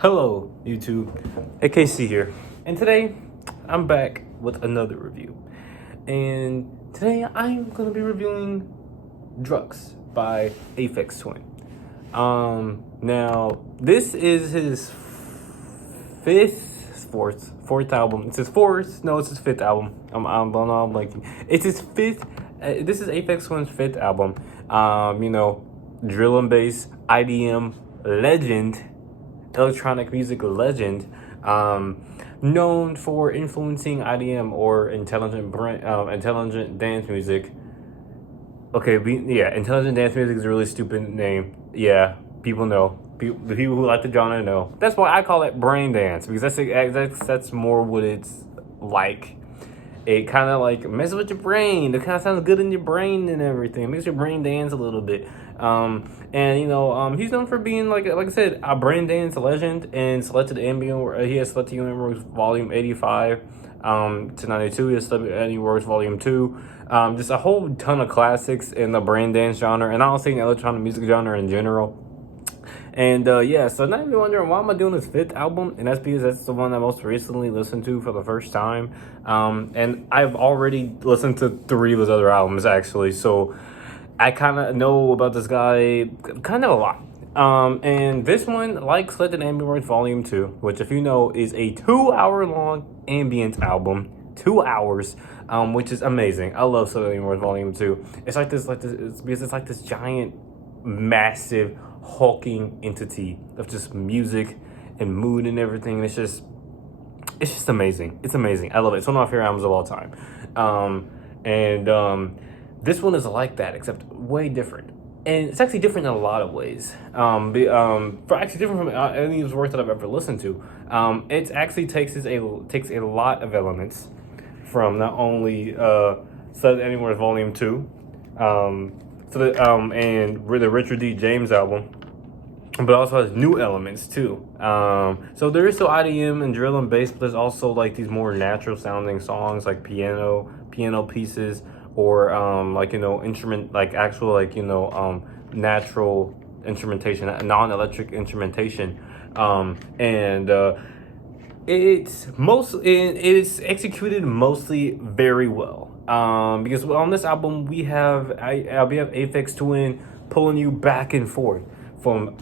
Hello, YouTube. AKC here. And today, I'm back with another review. And today, I'm going to be reviewing Drukqs by Aphex Twin. Now, this is his fourth album. It's his fourth. No, it's his fifth album. I'm blanking. It's his fifth. This is Aphex Twin's fifth album. Drill and bass, IDM legend, electronic music legend, known for influencing IDM or intelligent dance music. Intelligent dance music is a really stupid name. Yeah, people know. The people who like the genre know. That's why I call it Braindance, because that's more what it's like. It kind of like messes with your brain. It kind of sounds good in your brain and everything. It makes your brain dance a little bit. He's known for being like I said, a Braindance legend and selected Ambient. He has selected Universe Volume 85 to 92. He has selected Universe Volume 2. Just a whole ton of classics in the Braindance genre, and honestly in the electronic music genre in general. And so now you're wondering, why am I doing this fifth album? And that's because that's the one I most recently listened to for the first time. And I've already listened to 3 of his other albums, actually. So I kind of know about this guy kind of a lot. And this one, like Selected Ambient Volume 2, which if you know is a 2-hour-long ambient album. 2 hours, which is amazing. I love Selected Ambient Volume 2. It's like this giant, massive, hulking entity of just music and mood and everything. It's just amazing. It's amazing. I love it. It's one of my favorite albums of all time. This one is like that, except way different. And it's actually different in a lot of ways. Actually different from any of his work that I've ever listened to. It actually takes a lot of elements from not only Said Anywhere Volume 2, and the Richard D. James album, but also has new elements too. So there is still IDM and drill and bass, but there's also like these more natural sounding songs like piano pieces, or instrument, like actual natural instrumentation, non-electric instrumentation. It's executed mostly very well. Because on this album we have Aphex Twin pulling you back and forth from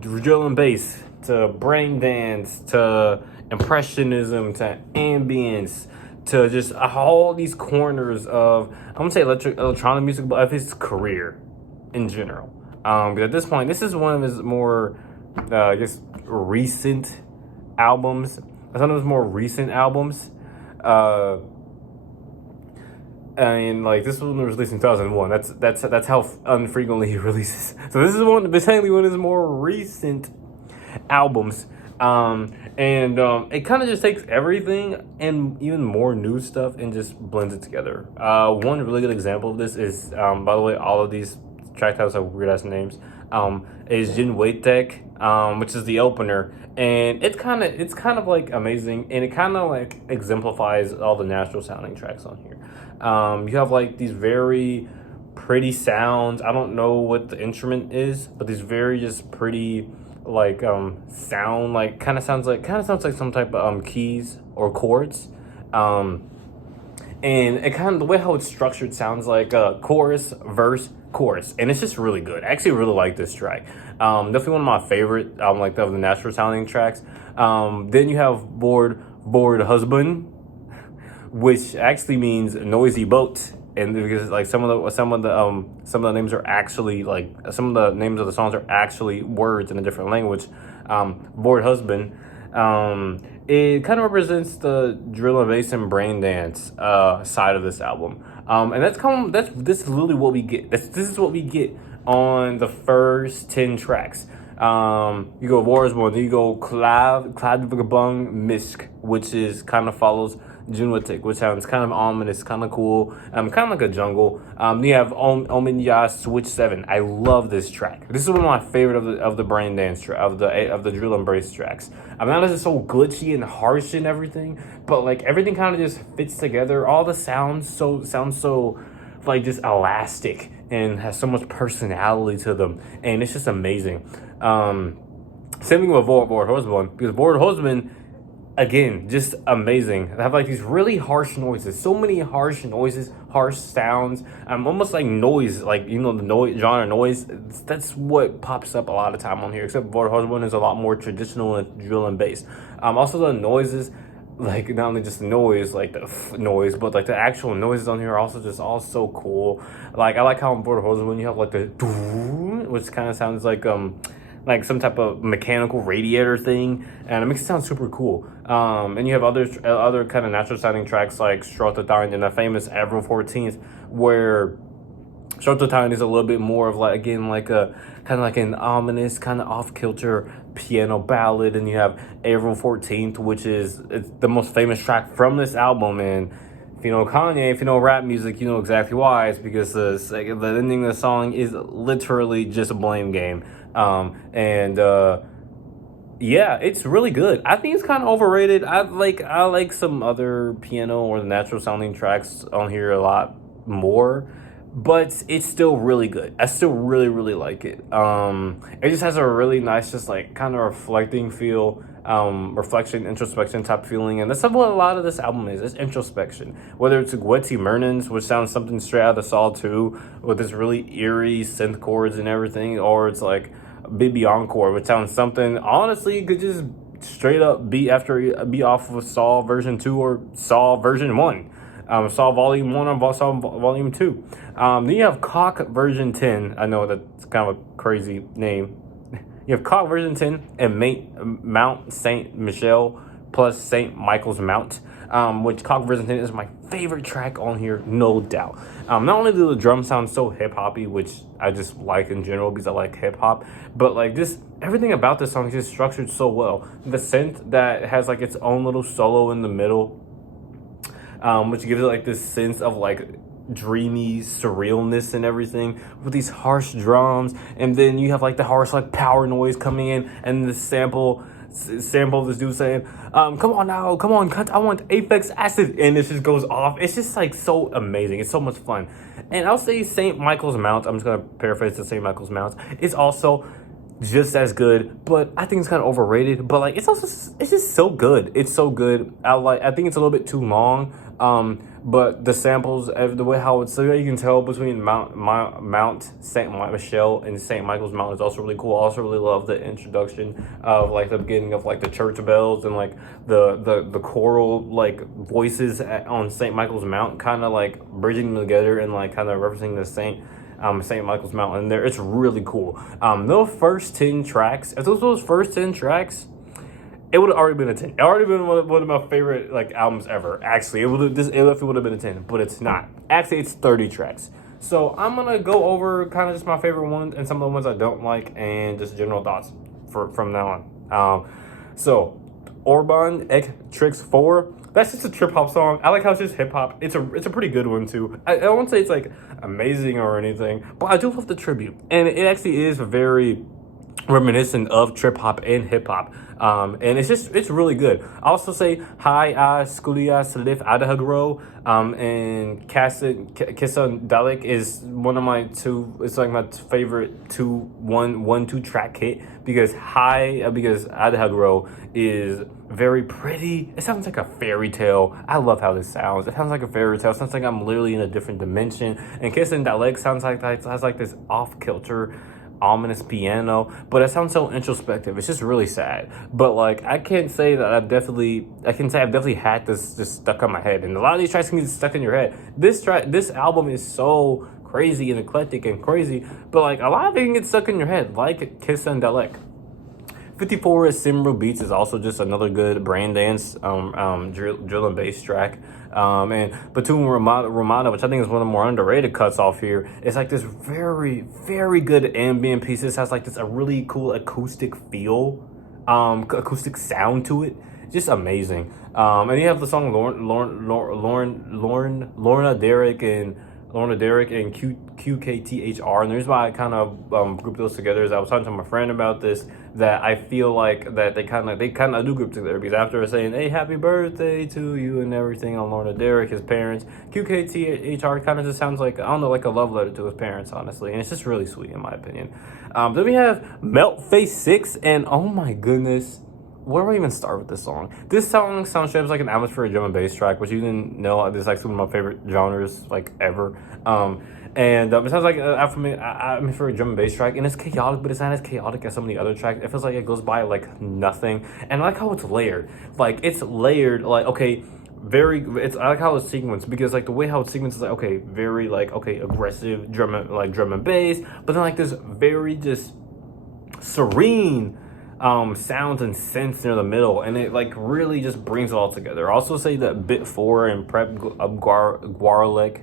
drill and bass to Braindance to Impressionism to Ambience to just all these corners of, I'm gonna say electronic music, but of his career in general. But at this point, this is one of his more recent albums. It's one of his more recent albums. And like this one was released in 2001. That's how unfrequently he releases. So this is basically one of his more recent albums. It kind of just takes everything and even more new stuff and just blends it together. One really good example of this is, by the way, all of these track titles have weird ass names. Is Jynwythek, which is the opener, and it's kind of like amazing, and it kind of like exemplifies all the natural sounding tracks on here. You have like these very pretty sounds. I don't know what the instrument is, but these very just pretty sound, like kind of sounds like some type of keys or chords. And it kind of, the way how it's structured sounds like chorus, verse, chorus, and it's just really good. I actually really like this track. Definitely one of my favorite of the natural sounding tracks. Then you have Vordhosbn, which actually means noisy boat, and because like some of the names are actually some of the names of the songs are actually words in a different language. Vordhosbn, it kind of represents the drill and bass and Braindance side of this album. And this is literally what we get. This is what we get on the first 10 tracks. You go Vordhosbn, then you go Kladfvgbung, Micshk, which is kind of follows Jynwythek, which sounds kind of ominous, kind of cool, kind of like a jungle. You have Ominya Switch 7. I love this track. This is one of my favorite of the Braindance of the drill and bass tracks. I mean, it's so glitchy and harsh and everything, but like everything kind of just fits together. All the sound so like just elastic and has so much personality to them, and it's just amazing. Same thing with Vordhosbn, because Vordhosbn, again, just amazing. They have like these really harsh noises, so many harsh noises, harsh sounds. Almost like noise, like the noise genre noise. That's what pops up a lot of time on here. Except Vordhosbn is a lot more traditional and drill and bass. Also the noises, like not only just the noise, like the noise, but like the actual noises on here are also just all so cool. Like I like how in Vordhosbn you have like the which kind of sounds like some type of mechanical radiator thing, and it makes it sound super cool. And you have other kind of natural sounding tracks like Strotha and the famous Avril 14th, where Strotha is a little bit more of like a kind of like an ominous kind of off kilter piano ballad, and you have Avril 14th, which is it's the most famous track from this album. And if you know Kanye, if you know rap music, you know exactly why. It's because the ending of the song is literally just a blame game. Yeah, it's really good. I think it's kind of overrated. I like some other piano or the natural sounding tracks on here a lot more, but it's still really good. I still really, really like it. It just has a really nice, just like kind of reflecting feel, reflection, introspection type feeling, and that's what a lot of this album is. It's introspection. Whether it's Gwely Mernans, which sounds something straight out of Saw 2 with this really eerie synth chords and everything, or it's like Bbydhyonchord, which sounds something honestly could just straight up be off of Saw version 2 or Saw version 1. Saw volume 1 or Saw volume 2. Then you have Cock version 10. I know that's kind of a crazy name. You have Cock version 10 and Mount Saint Michel plus Saint Michael's Mount, which Cock version 10 is my favorite track on here, no doubt. Not only do the drums sound so hip-hoppy, which I just like in general because I like hip-hop, but like just everything about this song is just structured so well. The synth that has like its own little solo in the middle, which gives it like this sense of like dreamy surrealness and everything with these harsh drums, and then you have like the harsh like power noise coming in, and the sample this dude saying, come on, cunt, I want Aphex acid, and it just goes off. It's just like so amazing. It's so much fun. And I'll say St. Michael's Mount, I'm just gonna paraphrase the St. Michael's Mount, it's also just as good, but I think it's kind of overrated. But like it's just so good. It's so good. I think it's a little bit too long. But the samples, the way how it's so you can tell between Mount Saint Michel and Saint Michael's Mount is also really cool. I also really love the introduction of like the beginning of like the church bells and like the choral like voices on Saint Michael's Mount, kind of like bridging them together and like kind of referencing the St. Michael's Mountain in there. It's really cool. Those first 10 tracks, if those first 10 tracks, it would have already been a 10. It already been one of my favorite like albums ever. Actually, it would have been a 10, but it's not. Actually, it's 30 tracks. So I'm gonna go over kind of just my favorite ones and some of the ones I don't like, and just general thoughts from now on. So Orban Tricks 4. That's just a trip hop song. I like how it's just hip hop. It's a pretty good one too. I won't say it's like amazing or anything, but I do love the tribute, and it actually is very reminiscent of trip hop and hip hop. And it's really good. I also say hi, Scullyas live Adhagrow, and Kesson Dalek is one of my it's like my favorite two track hit, because Adhagrow is very pretty. It sounds like a fairy tale. I love how this sounds. It sounds like a fairy tale. It sounds like I'm literally in a different dimension. And Kesson Dalek sounds like it has like this off kilter ominous piano, but it sounds so introspective. It's just really sad. But like I can say I've definitely had this just stuck on my head, and a lot of these tracks can get stuck in your head. This album is so crazy and eclectic and crazy, but like a lot of it can get stuck in your head, like Kesson Dalek. 54 is Cymru Beats is also just another good Braindance drill and bass track. And Btoum-Roumada, which I think is one of the more underrated cuts off here, it's like this very, very good ambient piece. This has like this a really cool acoustic feel, acoustic sound to it. Just amazing. And you have the song Lorna Derek and QKThr, and the reason why I kind of grouped those together is I was talking to my friend about this that I feel like that they kind of do group together, because after saying, hey, happy birthday to you and everything on Lorna Derek, his parents, QKThr kind of just sounds like, I don't know, like a love letter to his parents, honestly, and it's just really sweet in my opinion. Then we have Meltphace 6, and oh my goodness, where do I even start with this song? This song sounds straight up like an atmospheric drum and bass track, which you didn't know, this is actually one of my favorite genres, like, ever. It sounds like an atmospheric drum and bass track, and it's chaotic, but it's not as chaotic as some of the other tracks. It feels like it goes by like nothing, and I like how it's layered. Like, it's layered, like, okay, I like how it's sequenced, because like the way how it's sequenced is like, okay, very like, okay, aggressive drum and bass, but then like this very just serene sounds and synths near the middle, and it like really just brings it all together. I also say that Bit 4 and Prep Gwarek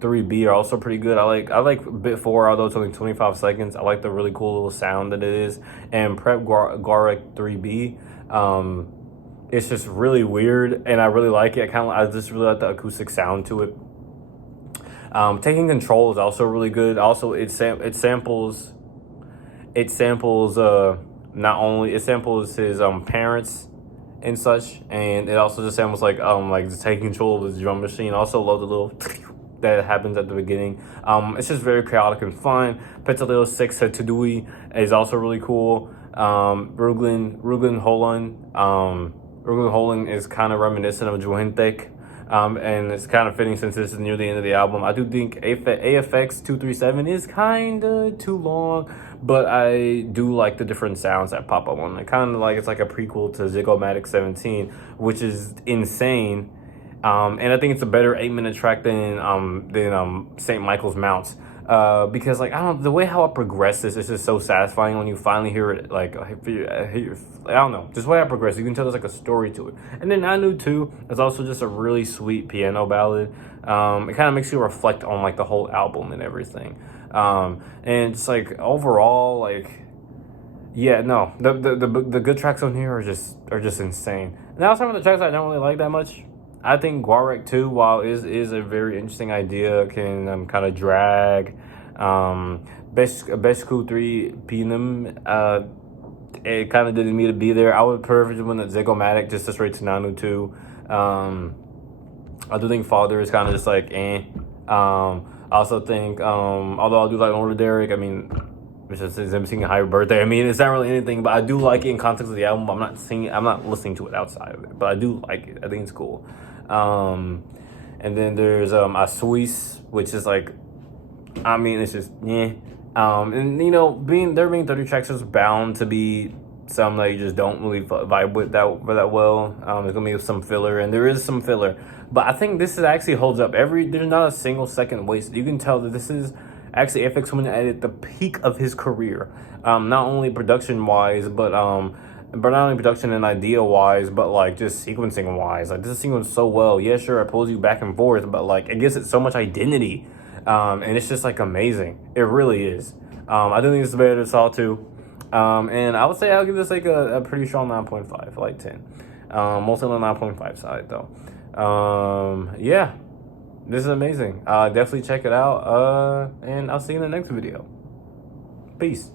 3B are also pretty good. I like Bit 4, although it's only 25 seconds. I like the really cool little sound that it is. And Prep Gwarek 3B, it's just really weird, and I really like it. I just really like the acoustic sound to it. Taking Control is also really good. Also, it samples not only it samples his parents and such, and it also just samples like just taking control of the drum machine. Also love the little that happens at the beginning. It's just very chaotic and fun. Petiatil 6 Htdui is also really cool. Ruglen Holon is kind of reminiscent of Jynwythek. And it's kind of fitting since this is near the end of the album. I do think Aphex 237 is kind of too long, but I do like the different sounds that pop up on it. Kind of like it's like a prequel to Ziggomatic 17, which is insane. And I think it's a better 8-minute track than St. Michael's Mounts. Because like, I don't know, the way how it progresses is just so satisfying when you finally hear it. Like, I don't know, just the way it progresses, you can tell there's like a story to it. And then Nanu 2 is also just a really sweet piano ballad. It kind of makes you reflect on like the whole album and everything. And it's like overall, like, yeah, no, the good tracks on here are just insane. Now some of the tracks I don't really like that much. I think Gwarek 2, while is a very interesting idea, can kind of drag. Beshku 3 Pinum, it kind of didn't need to be there. I would prefer to win the Ziggomatic just straight to Nanu 2. I do think Father is kind of just like eh. I also think, although I do like Lorna Derek, I mean, which is him singing Happy Birthday. I mean, it's not really anything, but I do like it in context of the album. I'm not listening to it outside of it, but I do like it. I think it's cool. And then there's Asuis, which is like, I mean, it's just yeah. And you know, there being 30 tracks is bound to be some that you just don't really vibe with that well. There's gonna be some filler, and there is some filler, but I think this actually holds up. There's not a single second wasted. You can tell that this is actually Aphex Twin at the peak of his career, not only production wise, but not only production and idea wise, but like just sequencing wise. Like, this is sequenced so well. Yeah, sure, it pulls you back and forth, but like it gives it so much identity, and it's just like amazing. It really is. I do think it's better than Saw 2, and I would say I'll give this like a pretty strong 9.5, like 10. Mostly on the 9.5 side though. Yeah. This is amazing. Definitely check it out. And I'll see you in the next video. Peace.